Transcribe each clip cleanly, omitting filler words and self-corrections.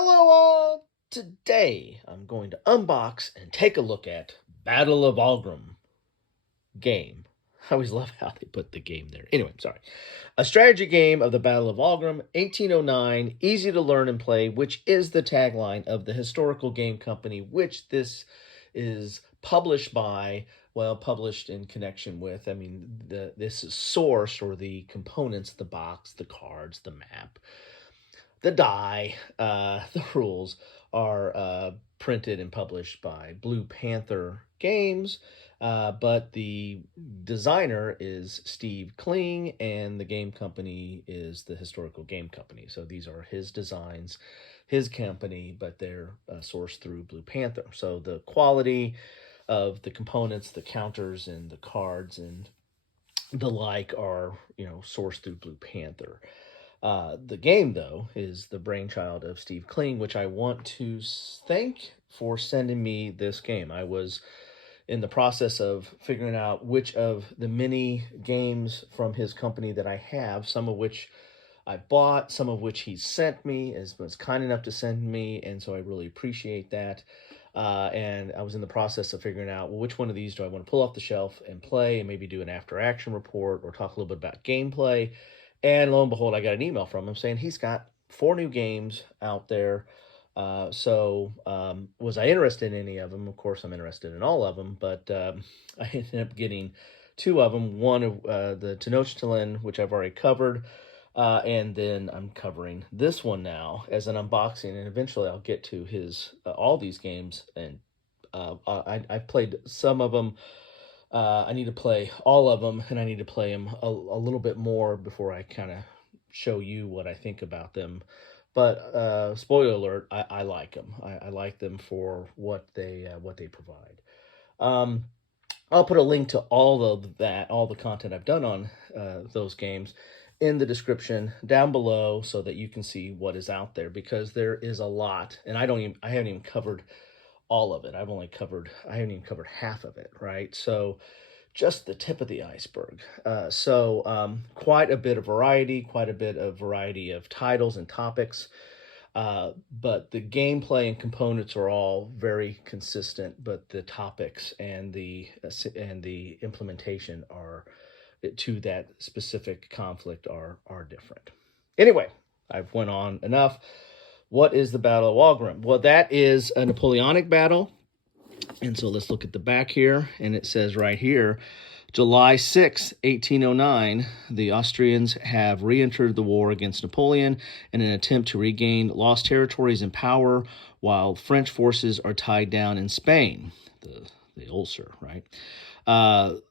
Hello all! Today I'm going to unbox and take a look at Battle of Wagram game. I always love how they put the game there. Anyway, sorry. A strategy game of the Battle of Wagram, 1809, easy to learn and play, which is the tagline of the historical game company, which this is published by, well, published in connection with. I mean, this is sourced, or the components, the box, the cards, the map, the die, the rules are printed and published by Blue Panther Games, but the designer is Steve Kling, and the game company is the Historical Game Company. So these are his designs, his company, but they're sourced through Blue Panther. So the quality of the components, the counters, and the cards, and the like are, sourced through Blue Panther. The game, though, is the brainchild of Steve Kling, which I want to thank for sending me this game. I was in the process of figuring out which of the many games from his company that I have, some of which I bought, some of which he sent me, was kind enough to send me, and so I really appreciate that. And I was in the process of figuring out, well, which one of these do I want to pull off the shelf and play, and maybe do an after-action report or talk a little bit about gameplay. And lo and behold, I got an email from him saying he's got 4 new games out there. So was I interested in any of them? Of course, I'm interested in all of them, but I ended up getting 2 of them. One of the Tenochtitlan, which I've already covered, and then I'm covering this one now as an unboxing, and eventually I'll get to his all these games, and I've played some of them. I need to play all of them, and I need to play them a little bit more before I kind of show you what I think about them. But spoiler alert, I like them. I like them for what they provide. I'll put a link to all the content I've done on those games in the description down below, so that you can see what is out there, because there is a lot, and I haven't even covered all of it. I haven't even covered half of it, right? So just the tip of the iceberg. Quite a bit of variety of titles and topics. But the gameplay and components are all very consistent, but the topics and the implementation are to that specific conflict are different. Anyway, I've went on enough. What is the Battle of Wagram? Well, that is a Napoleonic battle. And so let's look at the back here. And it says right here, July 6, 1809, the Austrians have re-entered the war against Napoleon in an attempt to regain lost territories and power, while French forces are tied down in Spain, the ulcer, right?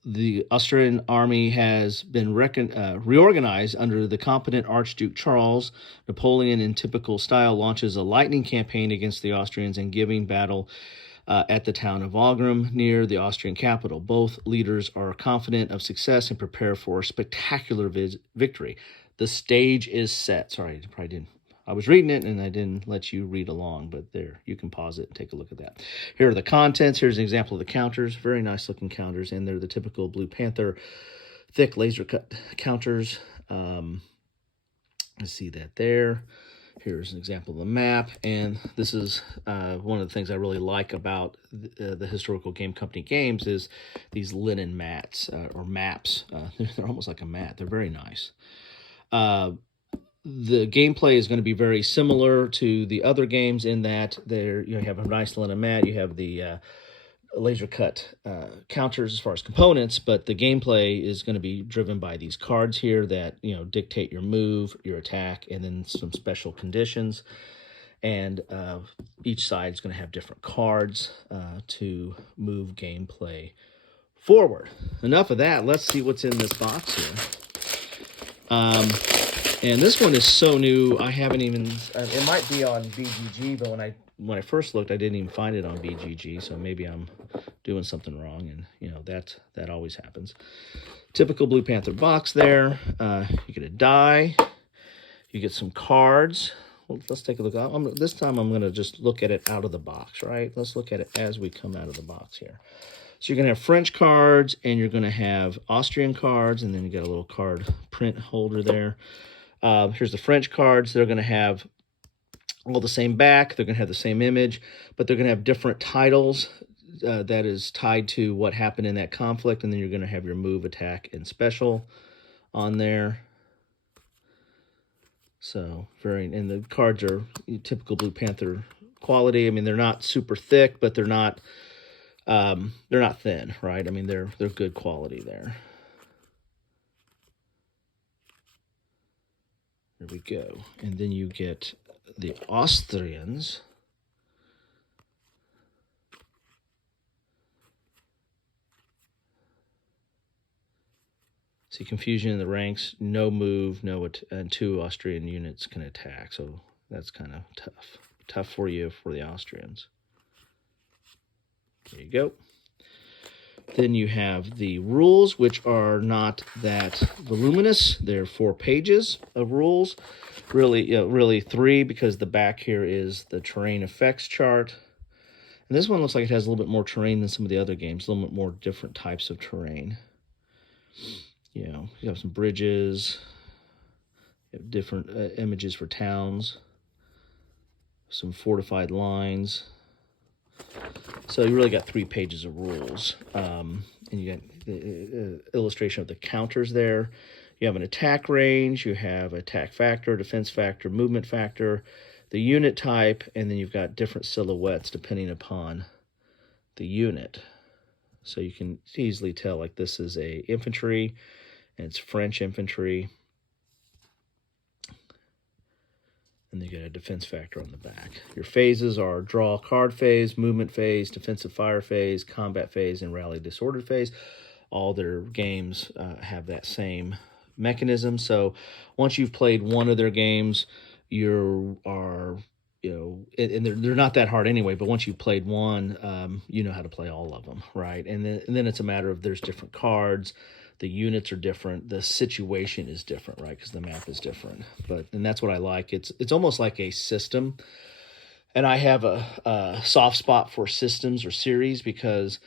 The Austrian army has been reorganized under the competent Archduke Charles. Napoleon, in typical style, launches a lightning campaign against the Austrians and giving battle at the town of Wagram, near the Austrian capital. Both leaders are confident of success and prepare for a spectacular victory. The stage is set. Sorry, I probably didn't. I was reading it and I didn't let you read along, but there, you can pause it and take a look at that. Here are the contents. Here's an example of the counters. Very nice looking counters, and they're the typical Blue Panther thick laser cut counters. I see that there. Here's an example of the map, and this is one of the things I really like about the Historical Game Company games is these linen mats or maps. They're almost like a mat. They're very nice. The gameplay is going to be very similar to the other games in that you have a nice linen mat, you have the laser cut counters as far as components, but the gameplay is going to be driven by these cards here that dictate your move, your attack, and then some special conditions. And each side is going to have different cards to move gameplay forward. Enough of that. Let's see what's in this box here. And this one is so new, I haven't even, it might be on BGG, but when I first looked, I didn't even find it on BGG, so maybe I'm doing something wrong, and, that always happens. Typical Blue Panther box there. You get a die. You get some cards. Well, let's take a look. This time I'm going to just look at it out of the box, right? Let's look at it as we come out of the box here. So you're going to have French cards, and you're going to have Austrian cards, and then you got a little card print holder there. Here's the French cards. They're going to have all the same back. They're going to have the same image, but they're going to have different titles that is tied to what happened in that conflict. And then you're going to have your move, attack, and special on there. So and the cards are typical Blue Panther quality. I mean, they're not super thick, but they're not thin, right? I mean, they're good quality there. There we go. And then you get the Austrians. See, confusion in the ranks, no move, and 2 Austrian units can attack. So that's kind of tough. Tough for you for the Austrians. There you go. Then you have the rules, which are not that voluminous. They're 4 pages of rules. Really 3, because the back here is the terrain effects chart. And this one looks like it has a little bit more terrain than some of the other games, a little bit more different types of terrain. You have some bridges, you have different images for towns, some fortified lines. So you really got 3 pages of rules. And you got the illustration of the counters there. You have an attack range, you have attack factor, defense factor, movement factor, the unit type, and then you've got different silhouettes depending upon the unit. So you can easily tell, like, this is a infantry, and it's French infantry. And then you get a defense factor on the back. Your phases are draw card phase, movement phase, defensive fire phase, combat phase, and rally disordered phase. All their games have that same mechanism. So once you've played one of their games, and they're not that hard anyway, but once you've played one, you know how to play all of them, right? And then it's a matter of there's different cards. The units are different. The situation is different, right? Because the map is different. And that's what I like. It's almost like a system. And I have a soft spot for systems or series because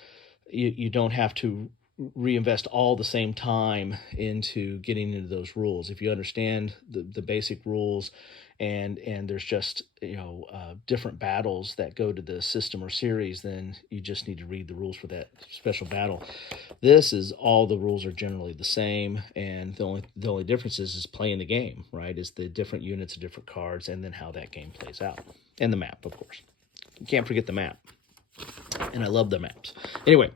you don't have to reinvest all the same time into getting into those rules. If you understand the basic rules, and there's just different battles that go to the system or series, then you just need to read the rules for that special battle. This is all the rules are generally the same, and the only difference is playing the game, right? Is the different units, different cards, and then how that game plays out, and the map, of course. You can't forget the map, and I love the maps. Anyway.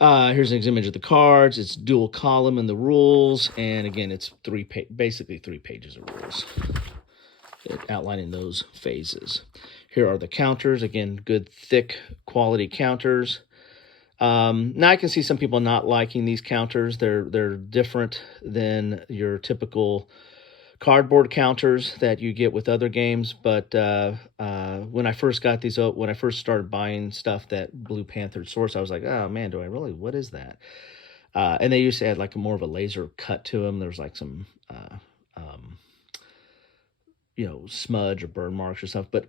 Here's an image of the cards. It's dual column in the rules, and again, it's basically 3 pages of rules outlining those phases. Here are the counters. Again, good thick quality counters. Now I can see some people not liking these counters. They're different than your typical cardboard counters that you get with other games, but when I first got these, when I first started buying stuff that Blue Panther source, I was like, oh man, what is that? And they used to add like more of a laser cut to them. There's like some smudge or burn marks or stuff, but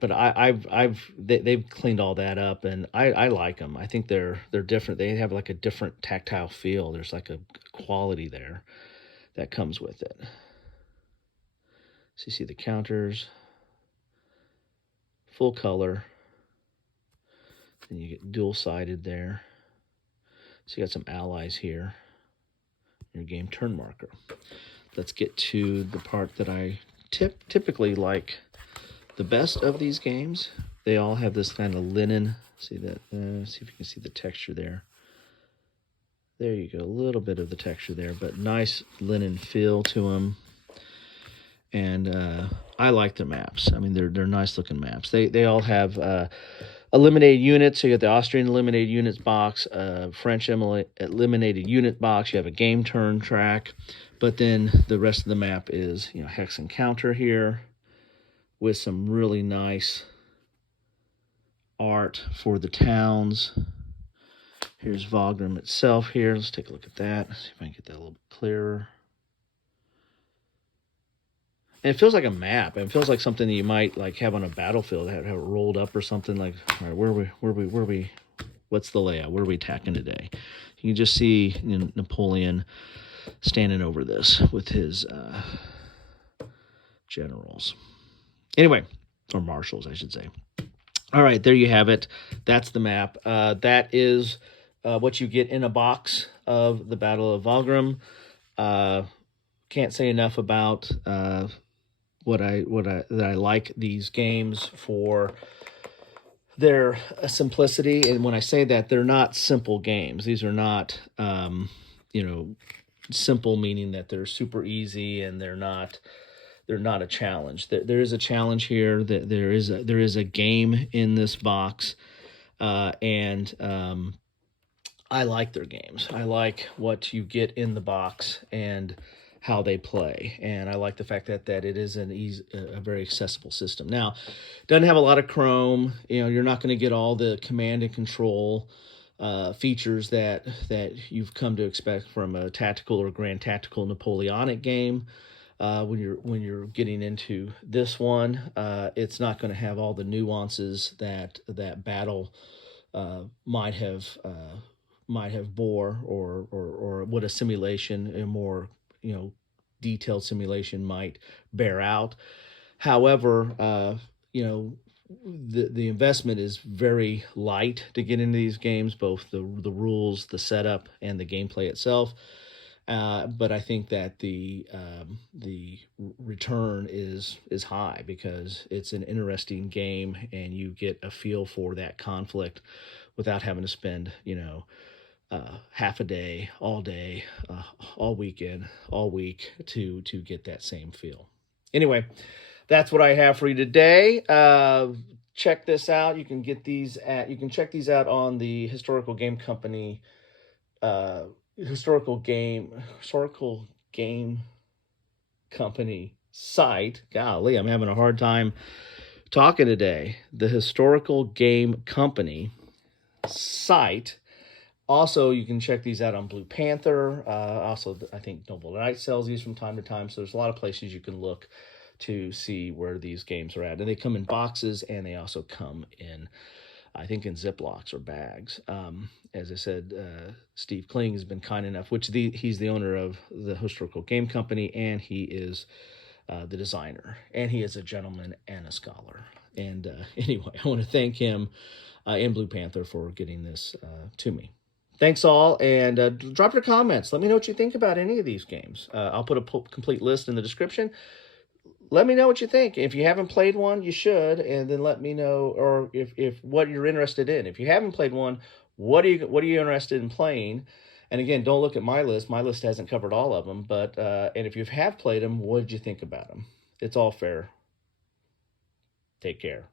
they've cleaned all that up, and I like them. I think they're different. They have like a different tactile feel. There's like a quality there that comes with it. So you see the counters, full color, and you get dual-sided there. So you got some allies here, your game turn marker. Let's get to the part that I typically like the best of these games. They all have this kind of linen. See that? See if you can see the texture there. There you go, a little bit of the texture there, but nice linen feel to them. And I like their maps. I mean, they're nice looking maps. They all have eliminated units. So you got the Austrian eliminated units box, French eliminated unit box. You have a game turn track, but then the rest of the map is hex and counter here, with some really nice art for the towns. Here's Wagram itself here. Let's take a look at that. See if I can get that a little bit clearer. And it feels like a map. It feels like something that you might like have on a battlefield, have it rolled up or something. Like, all right, where are we? What's the layout? Where are we attacking today? You can just see Napoleon standing over this with his generals. Anyway, or marshals, I should say. All right, there you have it. That's the map. That is what you get in a box of the Battle of Wagram. Can't say enough about what I like these games for their simplicity. And when I say that, they're not simple games. These are not simple meaning that they're super easy, and they're not a challenge. There is a challenge here. That there is a game in this box, and I like their games. I like what you get in the box and how they play, and I like the fact that it is a very accessible system. Now, doesn't have a lot of Chrome. You're not going to get all the command and control features that you've come to expect from a tactical or grand tactical Napoleonic game. When you're getting into this one, it's not going to have all the nuances that Battle might have bore, or what a simulation, a more detailed simulation, might bear out. However, the investment is very light to get into these games, both the rules, the setup, and the gameplay itself. But I think that the return is high, because it's an interesting game, and you get a feel for that conflict without having to spend half a day, all weekend, all week to get that same feel. Anyway, that's what I have for you today. Check this out. You can check these out on the Historical Game Company historical game company site. Golly, I'm having a hard time talking today. The Historical Game Company site. Also, you can check these out on Blue Panther. Also, I think Noble Knight sells these from time to time. So there's a lot of places you can look to see where these games are at. And they come in boxes, and they also come in, I think, in Ziplocs or bags. As I said, Steve Kling has been kind enough, he's the owner of the Historical Game Company, and he is the designer, and he is a gentleman and a scholar. And anyway, I want to thank him and Blue Panther for getting this to me. Thanks all, and drop your comments. Let me know what you think about any of these games. I'll put a complete list in the description. Let me know what you think. If you haven't played one, you should, and then let me know, or if what you're interested in. If you haven't played one, what are you interested in playing? And again, don't look at my list. My list hasn't covered all of them, but and if you have played them, what did you think about them? It's all fair. Take care.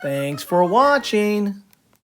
Thanks for watching.